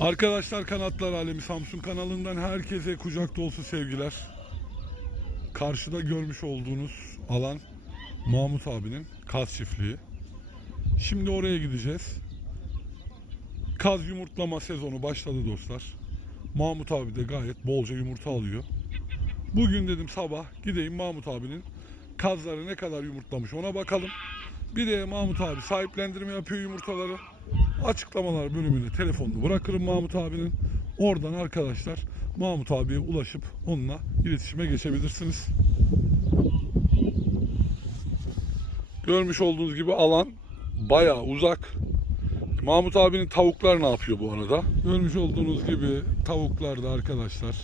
Arkadaşlar Kanatlar Alemi Samsun kanalından herkese kucak dolusu sevgiler. Karşıda görmüş olduğunuz alan Mahmut abinin kaz çiftliği. Şimdi oraya gideceğiz. Kaz yumurtlama sezonu başladı dostlar. Mahmut abi de gayet bolca yumurta alıyor. Bugün dedim sabah gideyim Mahmut abinin kazları ne kadar yumurtlamış ona bakalım. Bir de Mahmut abi sahiplendirme yapıyor yumurtaları. Açıklamalar bölümüne telefonunu bırakırım Mahmut abinin. Oradan arkadaşlar Mahmut abiye ulaşıp onunla iletişime geçebilirsiniz. Görmüş olduğunuz gibi alan bayağı uzak. Mahmut abinin tavuklar ne yapıyor bu arada? Görmüş olduğunuz gibi tavuklar da arkadaşlar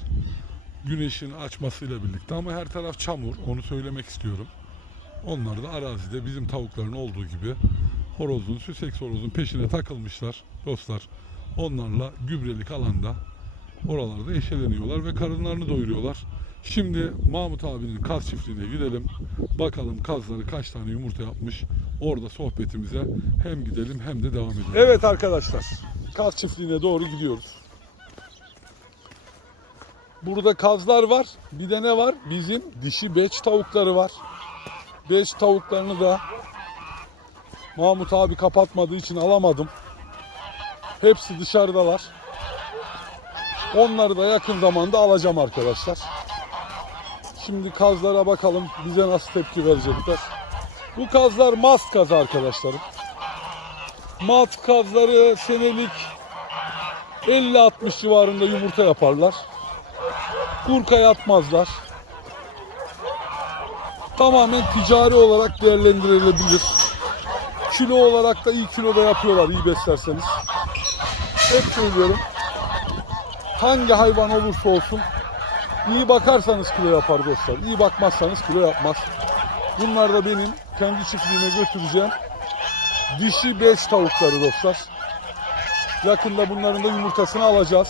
güneşin açmasıyla birlikte ama her taraf çamur onu söylemek istiyorum. Onlar da arazide bizim tavukların olduğu gibi horozun, süseks horozun peşine takılmışlar dostlar. Onlarla gübrelik alanda oralarda eşeleniyorlar ve karınlarını doyuruyorlar. Şimdi Mahmut abinin kaz çiftliğine gidelim. Bakalım kazları kaç tane yumurta yapmış. Orada sohbetimize hem gidelim hem de devam edelim. Evet arkadaşlar. Kaz çiftliğine doğru gidiyoruz. Burada kazlar var. Bir de ne var? Bizim dişi beç tavukları var. Beş tavuklarını da Mahmut abi kapatmadığı için alamadım. Hepsi dışarıdalar. Onları da yakın zamanda alacağım arkadaşlar. Şimdi kazlara bakalım bize nasıl tepki verecekler. Bu kazlar mast kaz arkadaşlarım. Mat kazları senelik 50-60 civarında yumurta yaparlar. Kurka yatmazlar. Tamamen ticari olarak değerlendirilebilir. Kilo olarak da iyi kilo da yapıyorlar iyi beslerseniz. Hep söylüyorum. Hangi hayvan olursa olsun iyi bakarsanız kilo yapar dostlar. İyi bakmazsanız kilo yapmaz. Bunlar da benim kendi çiftliğime götüreceğim dişi beş tavukları dostlar. Yakında bunların da yumurtasını alacağız.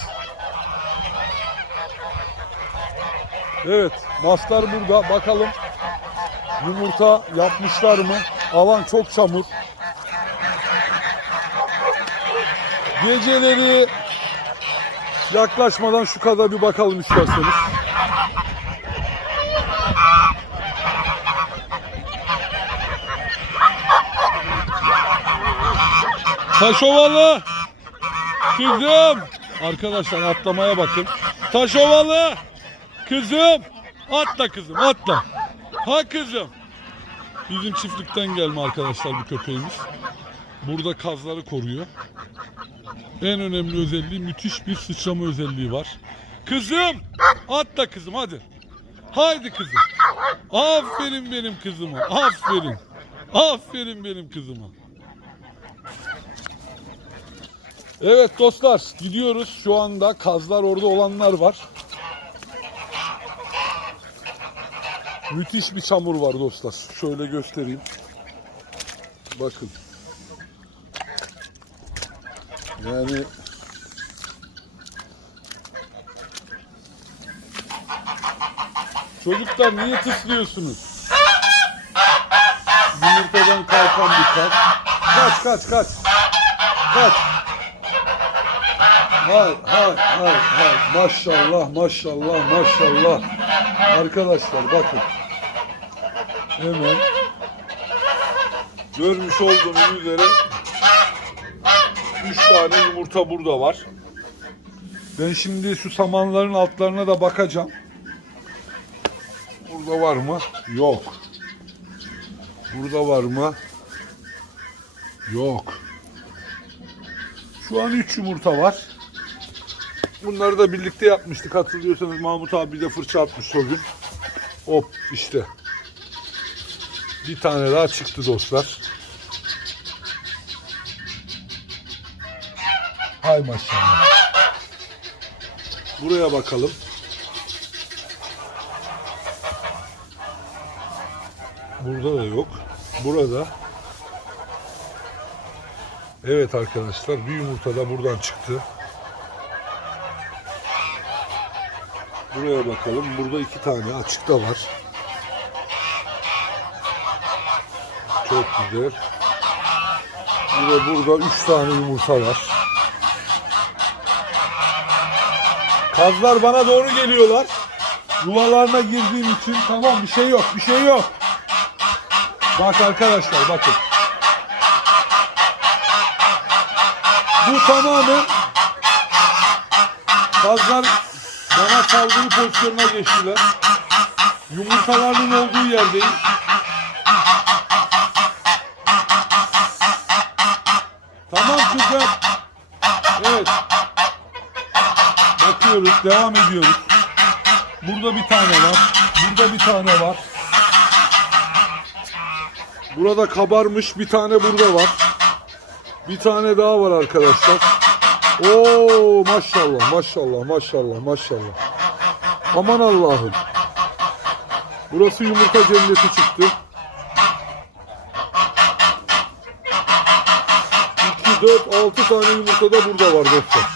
Evet, maslar burada. Bakalım yumurta yapmışlar mı? Alan çok çamur. Geceleri yaklaşmadan şu kadar bir bakalım isterseniz. Taşovalı kızım. Arkadaşlar atlamaya bakın. Taşovalı kızım. Atla kızım atla. Ha kızım. Bizim çiftlikten gelme arkadaşlar bu köpeğimiz. Burada kazları koruyor. En önemli özelliği müthiş bir sıçrama özelliği var. Kızım! Atla kızım hadi. Haydi kızım. Aferin benim kızıma. Aferin. Aferin benim kızıma. Evet dostlar gidiyoruz. Şu anda kazlar orada olanlar var. Müthiş bir çamur var dostlar. Şöyle göstereyim. Bakın. Yani Çocuklar niye tıslıyorsunuz? Yumurtadan kalkan bir kaz. Kaç kaç kaç. Kaç. Hay hay hay hay. Maşallah maşallah maşallah. Arkadaşlar bakın. Hemen görmüş olduğunuz üzere 3 tane yumurta burada var. Ben şimdi şu samanların altlarına da bakacağım. Burada var mı? Yok. Burada var mı? Yok. Şu an 3 yumurta var. Bunları da birlikte yapmıştık. Hatırlıyorsanız Mahmut abi de fırça atmış o gün. Hop işte. Bir tane daha çıktı dostlar. Hay maşallah. Buraya bakalım. Burada da yok. Burada. Evet arkadaşlar bir yumurta da buradan çıktı. Buraya bakalım. Burada iki tane açıkta var. Çok güzel. Bir de burada üç tane yumurta var. Kazlar bana doğru geliyorlar. Yuvalarına girdiğim için tamam bir şey yok bir şey yok. Bak arkadaşlar bakın. Bu tamamen kazlar bana saldırı pozisyonuna geçtiler. Yumurtalarının olduğu yerdeyim. Tamam kızım. Evet. Bakıyoruz, devam ediyoruz. Burada bir tane var. Burada bir tane var. Burada kabarmış bir tane burada var. Bir tane daha var arkadaşlar. Oo maşallah maşallah maşallah maşallah. Aman Allah'ım. Burası yumurta cenneti çıktı. 2, 4, 6 tane yumurta da burada var dostlar.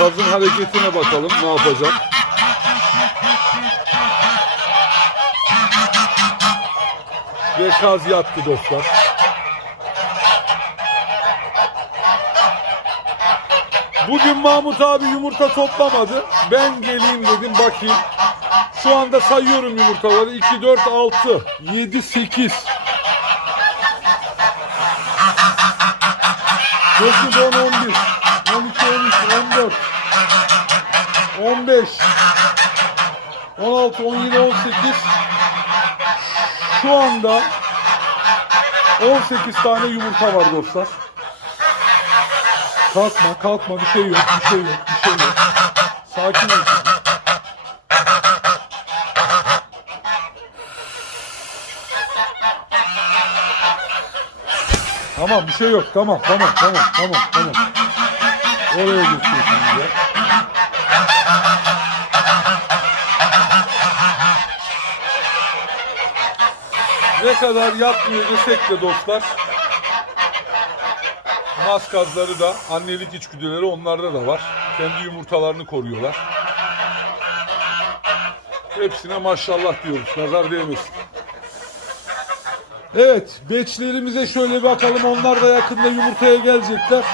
Kazın hareketine bakalım ne yapacak. Ve kaz yattı dostlar. Bugün Mahmut abi yumurta toplamadı. Ben geleyim dedim bakayım. Şu anda sayıyorum yumurtaları. 2, 4, 6, 7, 8. 9, 10, 11, 12, 13, 14, 15, 16, 17, 18. Şu anda 18 tane yumurta var dostlar. Kalkma, kalkma. Bir şey yok, bir şey yok, bir şey yok. Sakin ol. Tamam, bir şey yok. Tamam, tamam, tamam, tamam, tamam. Oraya geçiyorsunuz Ne kadar yapmıyor desek de dostlar Maskazları da annelik içgüdüleri onlarda da var. Kendi yumurtalarını koruyorlar. Hepsine maşallah diyoruz. Nazar değmesin. Evet, beçlerimize şöyle bir bakalım. Onlar da yakında yumurtaya gelecekler.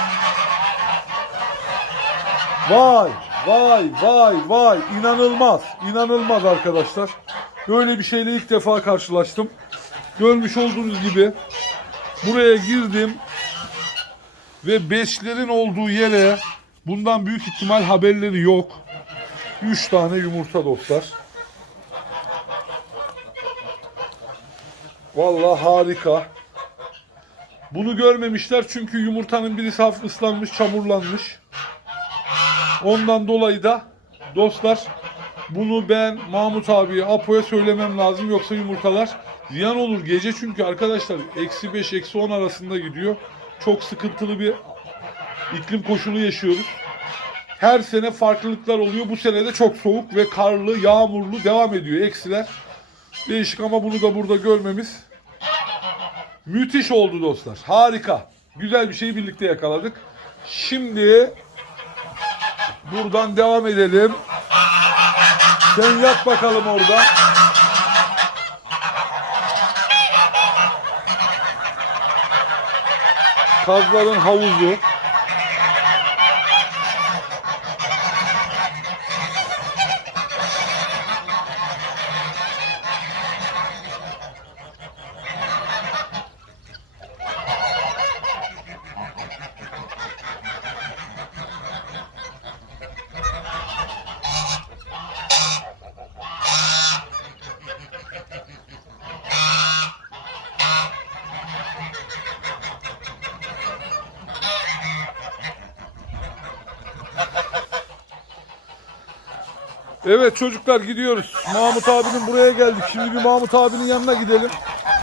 Vay, vay, vay, vay. İnanılmaz, inanılmaz arkadaşlar. Böyle bir şeyle ilk defa karşılaştım. Görmüş olduğunuz gibi buraya girdim ve beşlerin olduğu yere bundan büyük ihtimal haberleri yok. 3 tane yumurta dostlar. Vallahi harika. Bunu görmemişler çünkü yumurtanın birisi hafif ıslanmış, çamurlanmış. Ondan dolayı da dostlar bunu ben Mahmut abiye, Apo'ya söylemem lazım yoksa yumurtalar ziyan olur. Gece çünkü arkadaşlar eksi 5, eksi 10 arasında gidiyor. Çok sıkıntılı bir iklim koşulu yaşıyoruz. Her sene farklılıklar oluyor. Bu sene de çok soğuk ve karlı, yağmurlu devam ediyor. Eksiler. Değişik ama bunu da burada görmemiz müthiş oldu dostlar. Harika. Güzel bir şeyi birlikte yakaladık. Şimdi buradan devam edelim. Sen yat bakalım orada. Kazların havuzu. Evet çocuklar gidiyoruz. Mahmut abinin buraya geldik. Şimdi bir Mahmut abinin yanına gidelim.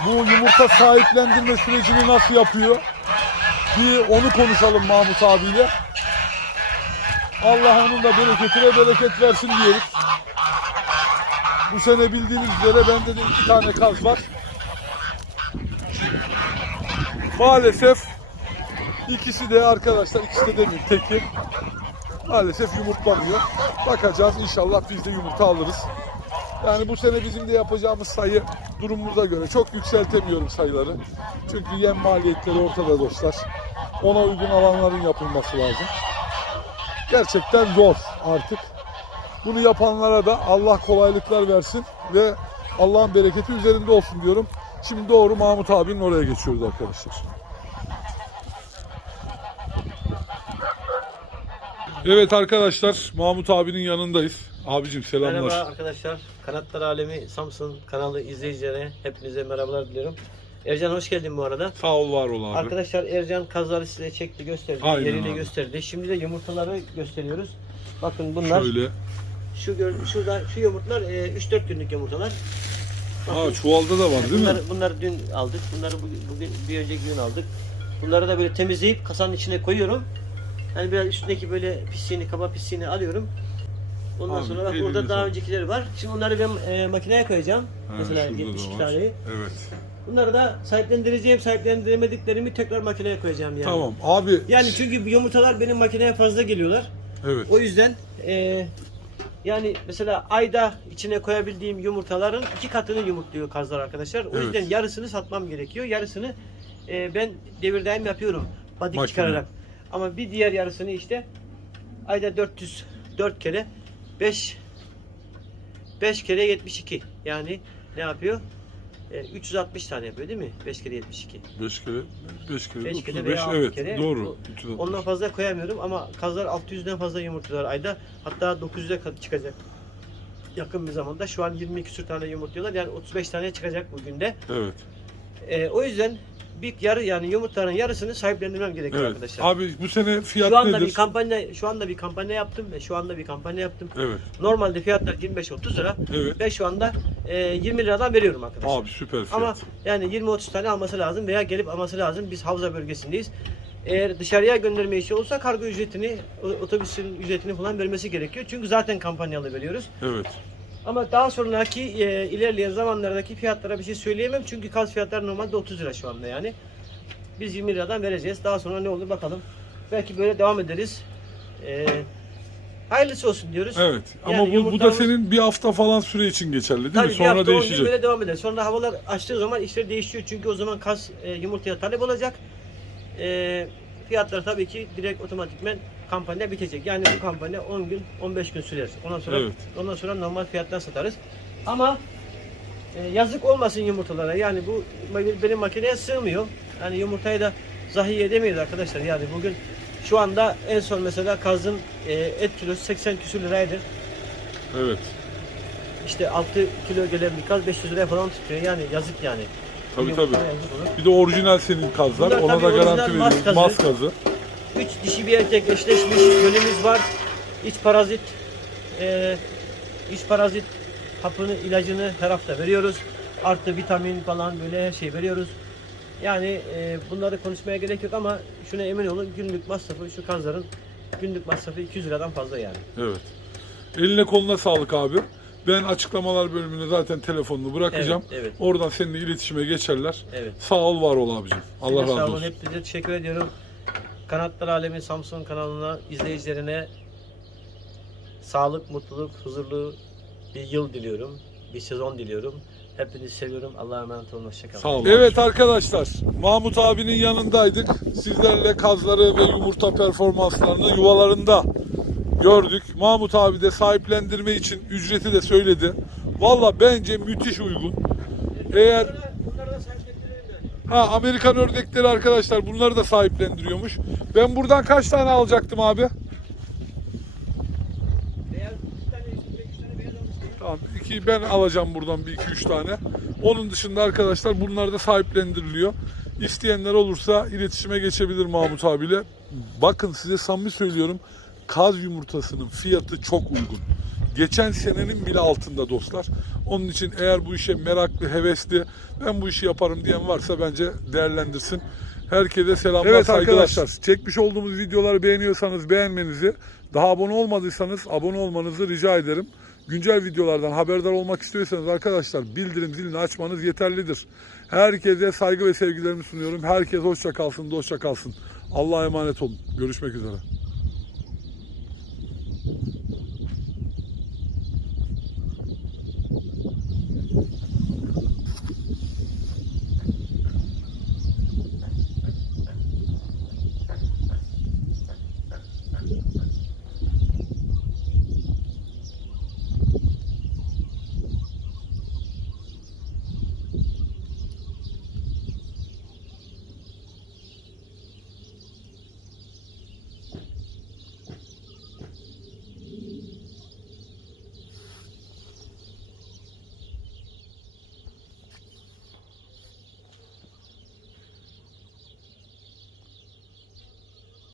Bu yumurta sahiplendirme sürecini nasıl yapıyor? Bir onu konuşalım Mahmut abiyle. Allah onun da bereketine bereket versin diyoruz. Bu sene bildiğiniz üzere bende de iki tane kaz var. Maalesef ikisi de arkadaşlar ikisi de demeyeyim teki. Maalesef yumurtlamıyor. Bakacağız inşallah biz de yumurta alırız. Yani bu sene bizim de yapacağımız sayı durumumuza göre çok yükseltemiyorum sayıları. Çünkü yem maliyetleri ortada dostlar. Ona uygun alanların yapılması lazım. Gerçekten zor artık. Bunu yapanlara da Allah kolaylıklar versin ve Allah'ın bereketi üzerinde olsun diyorum. Şimdi doğru Mahmut abinin oraya geçiyoruz arkadaşlar. Evet arkadaşlar Mahmut abinin yanındayız. Abicim selamlar. Merhaba arkadaşlar. Kanatlar Alemi Samsun kanalı izleyicilerine hepinize merhabalar diliyorum. Ercan hoş geldin bu arada. Sağ ol var ol abi. Arkadaşlar Ercan kazları size çekti gösterdi. Aynen yerini abi. gösterdi. Şimdi de yumurtaları gösteriyoruz. Bakın bunlar Şöyle. şu gör, şurada şu yumurtlar e, 3-4 günlük yumurtalar. Aa çuvalda da var değil mi? bunları, bunları dün aldık. Bunları bugün, bugün bir önceki gün aldık. Bunları da böyle temizleyip kasanın içine koyuyorum. Yani biraz üstündeki böyle pisliğini, kaba pisliğini alıyorum. Ondan Abi, sonra bak burada daha sağlık. öncekileri var. Şimdi onları ben e, makineye koyacağım. Ha, Mesela şurada da 72 var. taneyi. Evet. Bunları da sahiplendireceğim. Sahiplendiremediklerimi tekrar makineye koyacağım yani. Tamam abi. Yani çünkü yumurtalar benim makineye fazla geliyorlar. Evet. O yüzden e, yani mesela ayda içine koyabildiğim yumurtaların iki katını yumurtluyor kazlar arkadaşlar. O Evet. yüzden yarısını satmam gerekiyor. Yarısını e, ben devir daim yapıyorum. Badik Makine. çıkararak. Ama bir diğer yarısını işte ayda 400 4 kere 5 5 kere 72. Yani ne yapıyor? E, 360 tane yapıyor değil mi? 5 kere 72. 5 kere 5 kere Beş kere 35 veya altı evet kere. doğru. O- 360. Ondan fazla koyamıyorum ama kazlar 600'den fazla yumurtluyorlar ayda. Hatta 900'e kadar çıkacak. Yakın bir zamanda. Şu an 20 küsür tane yumurtluyorlar. Yani 35 tane çıkacak bugün de. Evet. Ee, o yüzden bir yarı yani yumurtların yarısını sahiplendirmem gerekiyor Evet. arkadaşlar. Abi bu sene fiyat şu anda nedir? bir kampanya şu anda bir kampanya yaptım ve şu anda bir kampanya yaptım. Evet. Normalde fiyatlar 25-30 lira. Evet. Ben şu anda e, 20 liradan veriyorum arkadaşlar. Abi süper fiyat. Ama yani 20-30 tane alması lazım veya gelip alması lazım. Biz Havza bölgesindeyiz. Eğer dışarıya gönderme işi olursa kargo ücretini, o- otobüsün ücretini falan vermesi gerekiyor. Çünkü zaten kampanyalı veriyoruz. Evet. Ama daha sonraki e, ilerleyen zamanlardaki fiyatlara bir şey söyleyemem. Çünkü kaz fiyatları normalde 30 lira şu anda yani. Biz 20 liradan vereceğiz. Daha sonra ne olur bakalım. Belki böyle devam ederiz. E, hayırlısı olsun diyoruz. Evet. Ama Yani bu, bu da yumurtamız- senin bir hafta falan süre için geçerli değil Tabii mi? bir Sonra hafta gün değişecek. böyle devam eder. Sonra havalar açtığı zaman işler değişiyor. Çünkü o zaman kas e, yumurtaya talep olacak. E, fiyatlar tabii ki direkt otomatikmen kampanya bitecek. Yani bu kampanya 10 gün 15 gün sürer. Ondan sonra Evet. ondan sonra normal fiyattan satarız. Ama e, yazık olmasın yumurtalara. Yani bu benim makineye sığmıyor. Yani yumurtayı da zahiye edemeyiz arkadaşlar. Yani bugün şu anda en son mesela kazın e, et kilosu 80 küsür liraydı. Evet. İşte 6 kilo gelen bir kaz 500 liraya falan tutuyor. Yani yazık yani. Tabii tabii. Bir de orijinal senin kazlar. Bunlar Ona da garanti veriyoruz. maskazı. Mas kazı. Üç dişi bir erkek eşleşmiş. Gölümüz var. İç parazit e, iç parazit hapını, ilacını her hafta veriyoruz. Artı vitamin falan böyle her şey veriyoruz. Yani e, bunları konuşmaya gerek yok ama şuna emin olun günlük masrafı şu kazların günlük masrafı 200 liradan fazla yani. Evet. Eline koluna sağlık abi. Ben açıklamalar bölümüne zaten telefonunu bırakacağım. Evet, evet. Oradan seninle iletişime geçerler. Evet. Sağ ol var ol abicim. Allah Size sağ razı olun. olsun. Hepinize teşekkür ediyorum. Kanatlar Alemi Samsun kanalına izleyicilerine sağlık, mutluluk, huzurlu bir yıl diliyorum. Bir sezon diliyorum. Hepinizi seviyorum. Allah'a emanet olun. Hoşçakalın. Sağ olun. Evet arkadaşlar, Mahmut abinin yanındaydık. Sizlerle kazları ve yumurta performanslarını yuvalarında gördük. Mahmut abi de sahiplendirme için ücreti de söyledi. Valla bence müthiş uygun. Eğer Bunları da sahiplendirelim de. Ha Amerikan ördekleri arkadaşlar bunları da sahiplendiriyormuş. Ben buradan kaç tane alacaktım abi? Tamam iki ben alacağım buradan bir iki üç tane. Onun dışında arkadaşlar bunlar da sahiplendiriliyor. İsteyenler olursa iletişime geçebilir Mahmut abiyle. Bakın size samimi söylüyorum. Kaz yumurtasının fiyatı çok uygun. Geçen senenin bile altında dostlar. Onun için eğer bu işe meraklı, hevesli, ben bu işi yaparım diyen varsa bence değerlendirsin. Herkese selamlar, Evet saygılar. arkadaşlar, çekmiş olduğumuz videoları beğeniyorsanız beğenmenizi, daha abone olmadıysanız abone olmanızı rica ederim. Güncel videolardan haberdar olmak istiyorsanız arkadaşlar bildirim zilini açmanız yeterlidir. Herkese saygı ve sevgilerimi sunuyorum. Herkes hoşça kalsın, dostça kalsın. Allah'a emanet olun. Görüşmek üzere.